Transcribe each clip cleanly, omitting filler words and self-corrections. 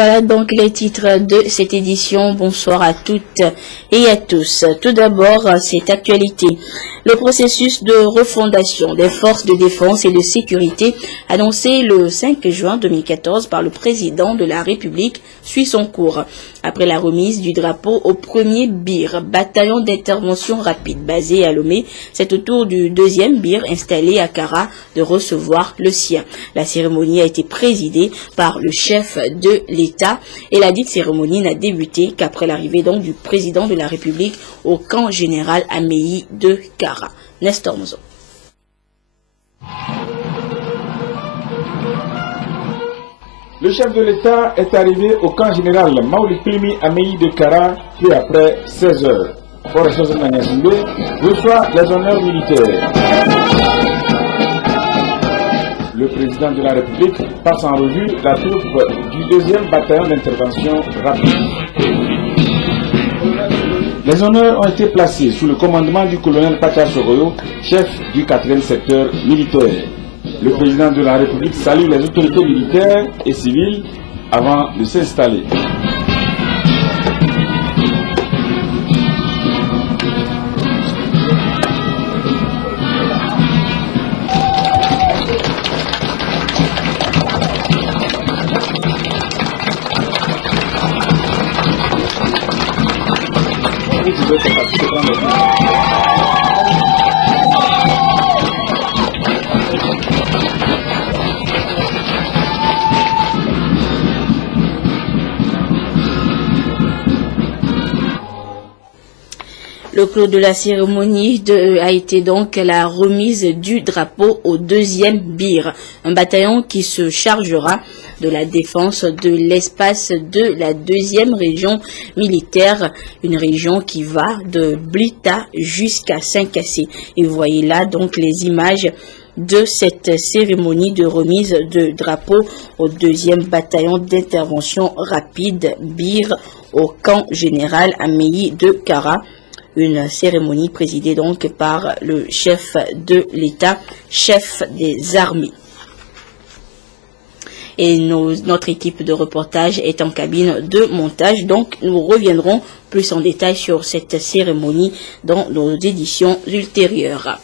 Voilà donc les titres de cette édition. Bonsoir à toutes et à tous. Tout d'abord, cette actualité. Le processus de refondation des forces de défense et de sécurité annoncé le 5 juin 2014 par le président de la République suit son cours. Après la remise du drapeau au premier BIR, bataillon d'intervention rapide basé à Lomé, c'est au tour du deuxième BIR installé à Kara de recevoir le sien. La cérémonie a été présidée par le chef de l'État et la dite cérémonie n'a débuté qu'après l'arrivée donc du président de la République au camp général Améi de Kara. Nestor Mozo. Le chef de l'État est arrivé au camp général Maouli Plimi Améi de Kara peu après 16 heures. Forest Nanyasumbe reçoit les honneurs militaires. Le président de la République passe en revue la troupe du deuxième bataillon d'intervention rapide. Les honneurs ont été placés sous le commandement du colonel Pacha Soroyo, chef du 4e secteur militaire. Le président de la République salue les autorités militaires et civiles avant de s'installer. Le clou de la cérémonie a été donc la remise du drapeau au deuxième BIR, un bataillon qui se chargera de la défense de l'espace de la deuxième région militaire, une région qui va de Blita jusqu'à Saint-Cassé. Et vous voyez là donc les images de cette cérémonie de remise de drapeau au deuxième bataillon d'intervention rapide BIR au camp général Améi de Kara. Une cérémonie présidée donc par le chef de l'État, chef des armées. Et notre équipe de reportage est en cabine de montage, donc nous reviendrons plus en détail sur cette cérémonie dans nos éditions ultérieures.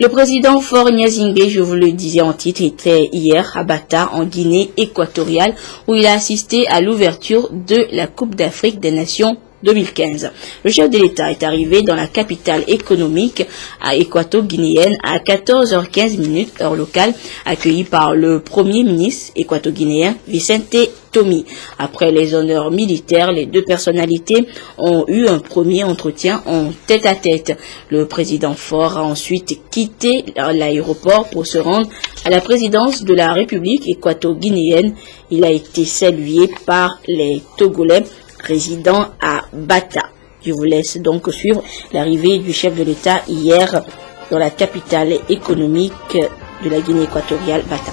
Le président Faure Gnassingbe, je vous le disais en titre, était hier à Bata, en Guinée équatoriale, où il a assisté à l'ouverture de la Coupe d'Afrique des Nations 2015. Le chef de l'État est arrivé dans la capitale économique à équato-guinéenne à 14h15 heure locale, accueilli par le premier ministre équato-guinéen Vicente Tomi. Après les honneurs militaires, les deux personnalités ont eu un premier entretien en tête-à-tête. Le président Faure a ensuite quitté l'aéroport pour se rendre à la présidence de la République équato-guinéenne. Il a été salué par les Togolais résident à Bata. Je vous laisse donc suivre l'arrivée du chef de l'État hier dans la capitale économique de la Guinée équatoriale, Bata.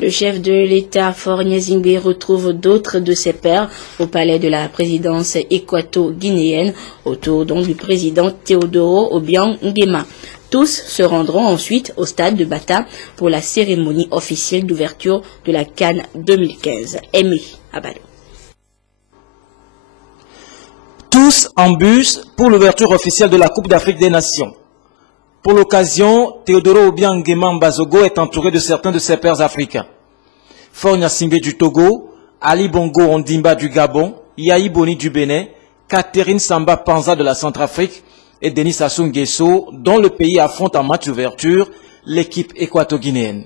Le chef de l'État, Faure Gnassingbé, retrouve d'autres de ses pairs au palais de la présidence équato-guinéenne, autour donc du président Teodoro Obiang Nguema. Tous se rendront ensuite au stade de Bata pour la cérémonie officielle d'ouverture de la CAN 2015. Aimé Abadou. Tous en bus pour l'ouverture officielle de la Coupe d'Afrique des Nations. Pour l'occasion, Teodoro Obiang Nguema Mbazogo est entouré de certains de ses pairs africains. Faure Gnassingbé du Togo, Ali Bongo Ondimba du Gabon, Yahi Boni du Bénin, Catherine Samba Panza de la Centrafrique et Denis Sassou Nguesso, dont le pays affronte en match d'ouverture l'équipe équato-guinéenne.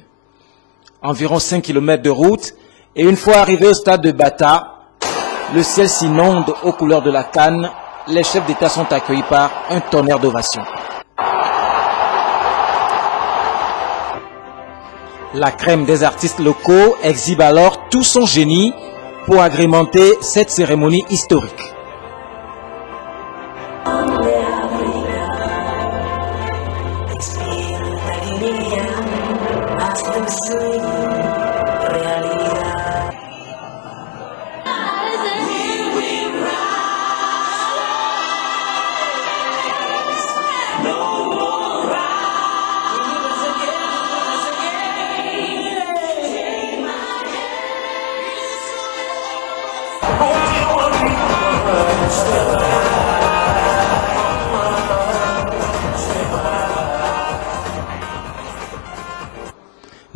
Environ 5 km de route et une fois arrivé au stade de Bata, le ciel s'inonde aux couleurs de la CAN. Les chefs d'État sont accueillis par un tonnerre d'ovations. La crème des artistes locaux exhibe alors tout son génie pour agrémenter cette cérémonie historique.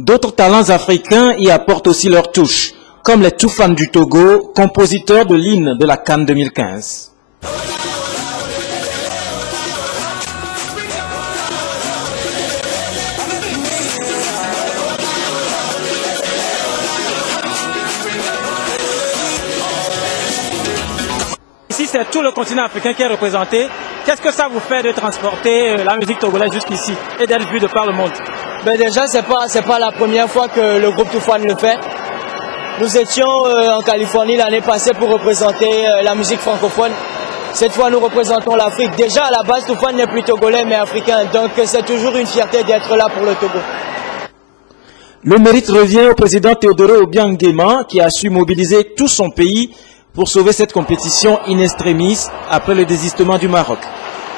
D'autres talents africains y apportent aussi leur touche, comme les Toufan du Togo, compositeurs de l'hymne de la CAN 2015. Ici, c'est tout le continent africain qui est représenté. Qu'est-ce que ça vous fait de transporter la musique togolaise jusqu'ici et d'être vu de par le monde? Ben déjà, c'est pas la première fois que le groupe Toufan le fait. Nous étions en Californie l'année passée pour représenter la musique francophone. Cette fois, nous représentons l'Afrique. Déjà, à la base, Toufan n'est plus togolais, mais africain. Donc, c'est toujours une fierté d'être là pour le Togo. Le mérite revient au président Teodoro Obiang Nguema, qui a su mobiliser tout son pays pour sauver cette compétition in extremis après le désistement du Maroc.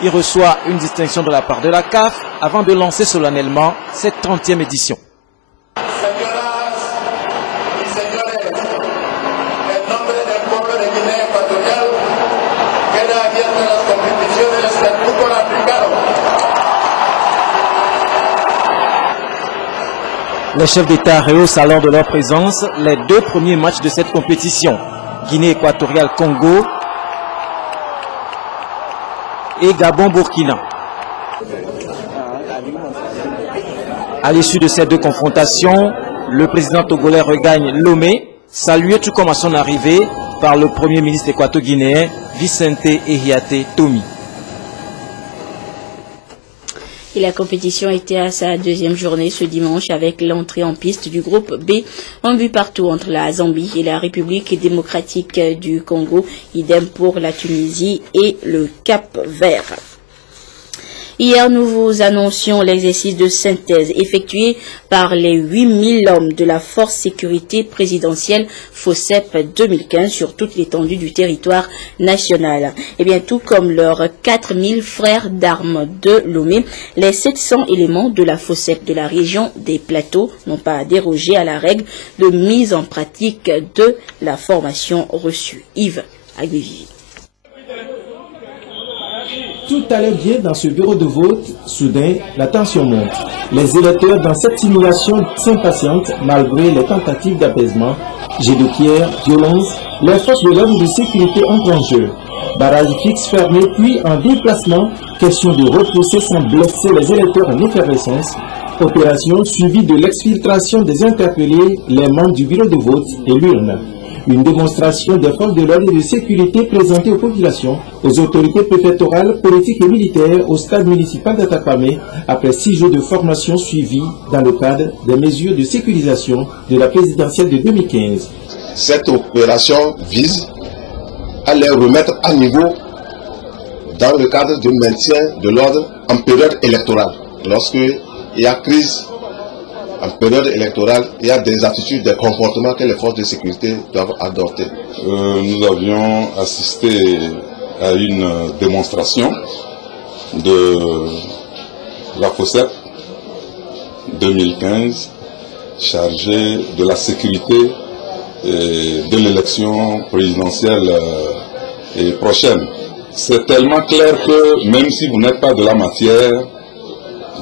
Il reçoit une distinction de la part de la CAF avant de lancer solennellement cette 30e édition. Les chefs d'État rehaussent alors de leur présence les 2 premiers matchs de cette compétition. Guinée équatoriale-Congo et Gabon-Burkina. À l'issue de ces 2 confrontations, le président togolais regagne Lomé, salué tout comme à son arrivée par le premier ministre équato-guinéen Vicente Ehiate Tomi. Et la compétition était à sa 2e journée ce dimanche avec l'entrée en piste du groupe B, un but partout entre la Zambie et la République démocratique du Congo, idem pour la Tunisie et le Cap-Vert. Hier, nous vous annoncions l'exercice de synthèse effectué par les 8000 hommes de la Force Sécurité Présidentielle FOSEP 2015 sur toute l'étendue du territoire national. Et bien, tout comme leurs 4000 frères d'armes de Lomé, les 700 éléments de la FOSEP de la région des Plateaux n'ont pas dérogé à la règle de mise en pratique de la formation reçue. Yves Aguivivi. Tout allait bien dans ce bureau de vote. Soudain, la tension monte. Les électeurs dans cette simulation s'impatientent malgré les tentatives d'apaisement. Jets de pierre, violence, les forces de l'ordre de sécurité entrent en jeu. Barrage fixe fermé puis en déplacement. Question de repousser sans blesser les électeurs en effervescence. Opération suivie de l'exfiltration des interpellés, les membres du bureau de vote et l'urne. Une démonstration des forces de l'ordre et de sécurité présentée aux populations, aux autorités préfectorales, politiques et militaires au stade municipal d'Atakpamé après 6 jours de formation suivis dans le cadre des mesures de sécurisation de la présidentielle de 2015. Cette opération vise à les remettre à niveau dans le cadre du maintien de l'ordre en période électorale, lorsqu'il y a crise en période électorale, il y a des attitudes, des comportements que les forces de sécurité doivent adopter. Nous avions assisté à une démonstration de la FOSEP 2015 chargée de la sécurité de l'élection présidentielle prochaine. C'est tellement clair que même si vous n'êtes pas de la matière,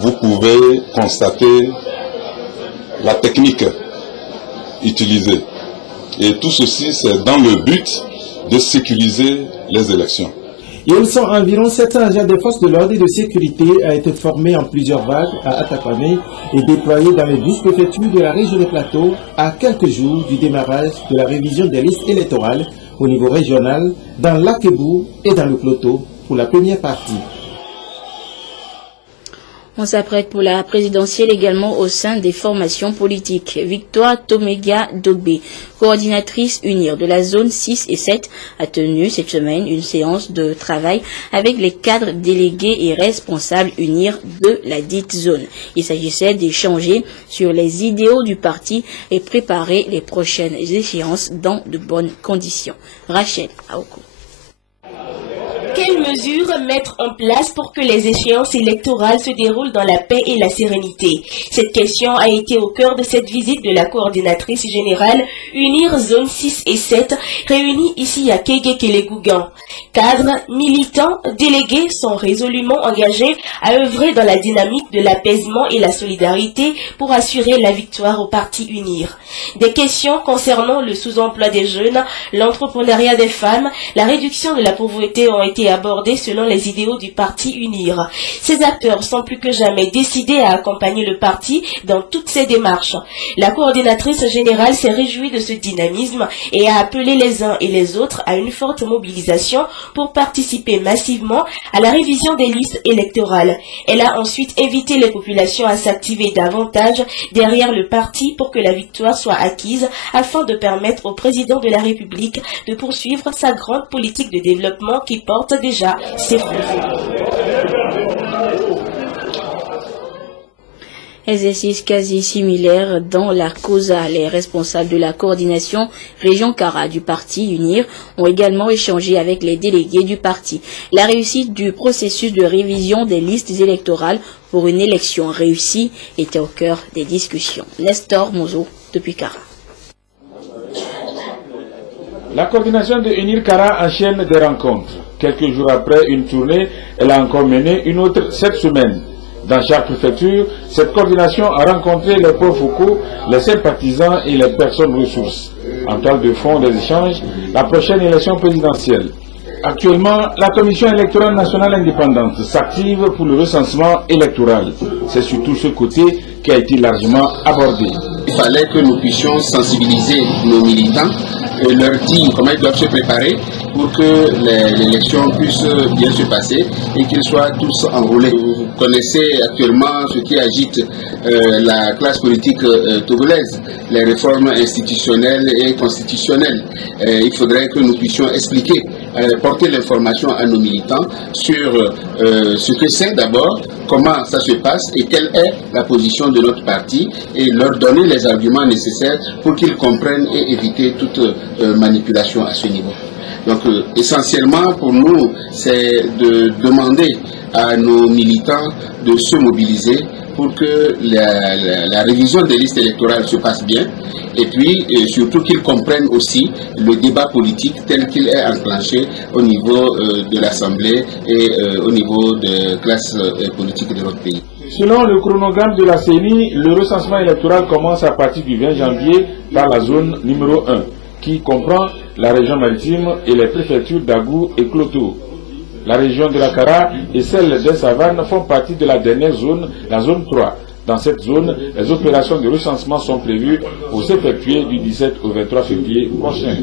vous pouvez constater la technique utilisée. Et tout ceci, c'est dans le but de sécuriser les élections. Ils sont environ 700 agents des forces de l'ordre et de sécurité à être formés en plusieurs vagues à Atakwame et déployés dans les 12 préfectures de la région des Plateaux à quelques jours du démarrage de la révision des listes électorales au niveau régional dans l'Akebou et dans le Kloto pour la première partie. On s'apprête pour la présidentielle également au sein des formations politiques. Victoire Tomega Dogbe, coordinatrice UNIR de la zone 6 et 7, a tenu cette semaine une séance de travail avec les cadres délégués et responsables UNIR de la dite zone. Il s'agissait d'échanger sur les idéaux du parti et préparer les prochaines échéances dans de bonnes conditions. Rachel Aoko. Quelles mesures mettre en place pour que les échéances électorales se déroulent dans la paix et la sérénité? Cette question a été au cœur de cette visite de la coordinatrice générale UNIR Zone 6 et 7, réunie ici à Kégué-Kélégougougan. Cadres, militants, délégués sont résolument engagés à œuvrer dans la dynamique de l'apaisement et la solidarité pour assurer la victoire au parti UNIR. Des questions concernant le sous-emploi des jeunes, l'entrepreneuriat des femmes, la réduction de la pauvreté ont été abordés selon les idéaux du parti UNIR. Ces acteurs sont plus que jamais décidés à accompagner le parti dans toutes ses démarches. La coordinatrice générale s'est réjouie de ce dynamisme et a appelé les uns et les autres à une forte mobilisation pour participer massivement à la révision des listes électorales. Elle a ensuite invité les populations à s'activer davantage derrière le parti pour que la victoire soit acquise afin de permettre au président de la République de poursuivre sa grande politique de développement qui porte déjà ses fruits. Exercice quasi similaire dans la COSA. Les responsables de la coordination région Kara du parti UNIR ont également échangé avec les délégués du parti. La réussite du processus de révision des listes électorales pour une élection réussie était au cœur des discussions. Nestor Mozo depuis Kara. La coordination de UNIR Kara enchaîne des rencontres. Quelques jours après une tournée, elle a encore mené une autre cette semaine. Dans chaque préfecture, cette coordination a rencontré les points focaux, les sympathisants et les personnes ressources. En toile de fond des échanges, la prochaine élection présidentielle. Actuellement, la Commission électorale nationale indépendante s'active pour le recensement électoral. C'est surtout ce côté qui a été largement abordé. Il fallait que nous puissions sensibiliser nos militants et leur dire comment ils doivent se préparer pour que l'élection puisse bien se passer et qu'ils soient tous enrôlés. Vous connaissez actuellement ce qui agite la classe politique togolaise, les réformes institutionnelles et constitutionnelles. Il faudrait que nous puissions expliquer, porter l'information à nos militants sur ce que c'est d'abord, comment ça se passe et quelle est la position de notre parti et leur donner les arguments nécessaires pour qu'ils comprennent et éviter toute manipulation à ce niveau. Donc essentiellement pour nous, c'est de demander à nos militants de se mobiliser pour que la révision des listes électorales se passe bien et puis surtout qu'ils comprennent aussi le débat politique tel qu'il est enclenché au niveau de l'Assemblée et au niveau de classe politique de notre pays. Selon le chronogramme de la CENI, le recensement électoral commence à partir du 20 janvier par la zone numéro 1, qui comprend la région maritime et les préfectures d'Agou et Kloto. La région de la Kara et celle des Savanes font partie de la dernière zone, la zone 3. Dans cette zone, les opérations de recensement sont prévues pour s'effectuer du 17 au 23 février prochain.